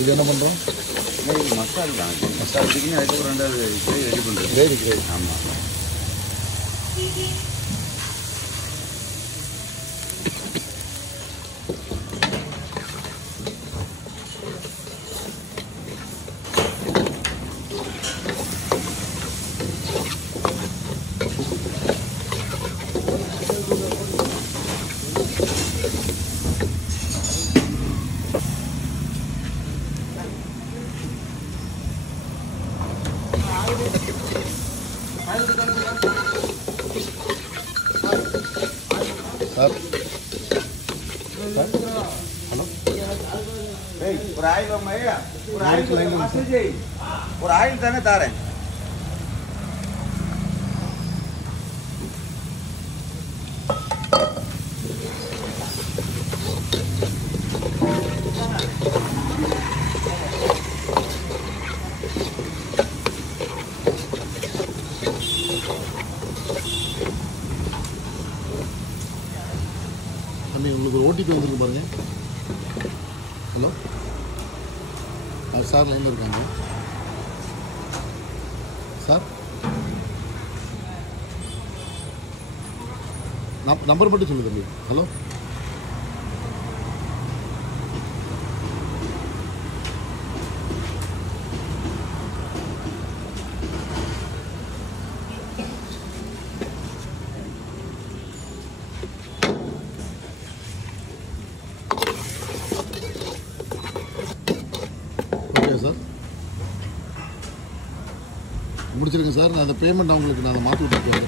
இது என்ன பண்ணுறோம்? இது மசாலா தான். மசாலா சிக்கன் அதுக்கப்புறம் ரெண்டாவது கிரேவி ரெடி பண்ணுறது. கிரேவி. ஆமாம். சார் ஹலோ, ஒரு ஆயில் ஒரு ஆயில் தானே தாரேன். தம்பி உங்களுக்கு ஒரு ஓடிபி வந்துருக்கு பாருங்கள். ஹலோ, சார் லைனில் இருக்காங்க. சார் நம்பர் மட்டும் சொல்லுங்கள் தம்பி. ஹலோ, ஓகே சார், முடிச்சிருங்க சார். நான் அந்த பேமெண்ட் அவங்களுக்கு நான் மாற்றி விட்டுருக்கேன்.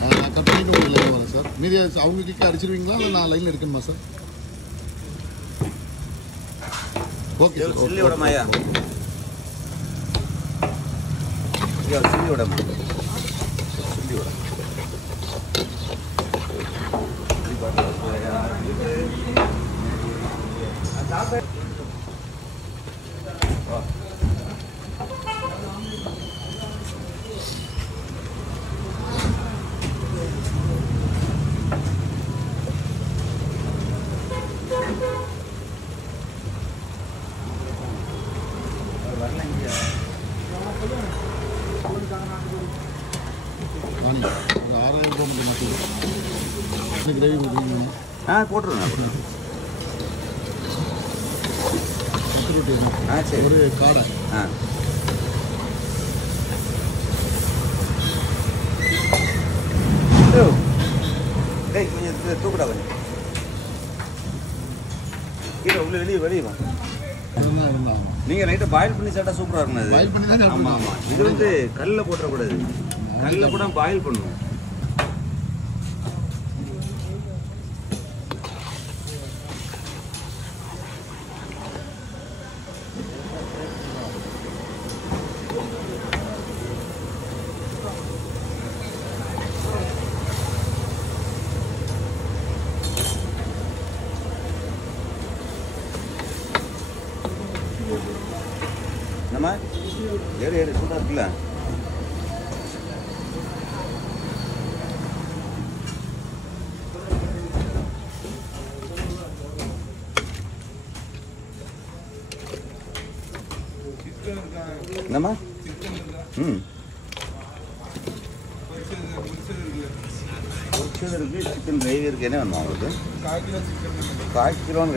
நான் கட் பண்ணிவிட்டு உங்களுக்கு லைனில் வரேன் சார். மீதி அவங்க கிட்ட அடிச்சிருவீங்களா இல்லை நான் லைனில் இருக்கணுமா சார்? Okay sir. சில்லி விடமாயா? சில்லி விடமா? சில்லி விட நானே ஒரு 6000 ரூபா மட்டும் மாற்றி கிரேவி கொடுக்குறீங்க. போட்டுருங்க. பத்து ரொட்டி சரி. ஒரு காடை. கொஞ்சம் தூக்கடா கொஞ்சம் கீழே உள்ள வெளியே வா. நீங்கள் லைட்டாக பாயில் பண்ணி சாப்பிட்டா சூப்பராக இருக்கும். அது பாயில் பண்ணி தான். ஆமாம் ஆமாம். இது வந்து கல்லில் போட்டுறக்கூடாது. கல்லில் கூட பாயில் பண்ணுவோம். என்னம்மா ஏறு சூடாக இருக்குல்ல? என்னம்மா? பொரிச்சது இருக்கு, சிக்கன் கிரேவி இருக்கு. என்ன வேணுமா உங்களுக்கு? 1/4 கிலோன்னு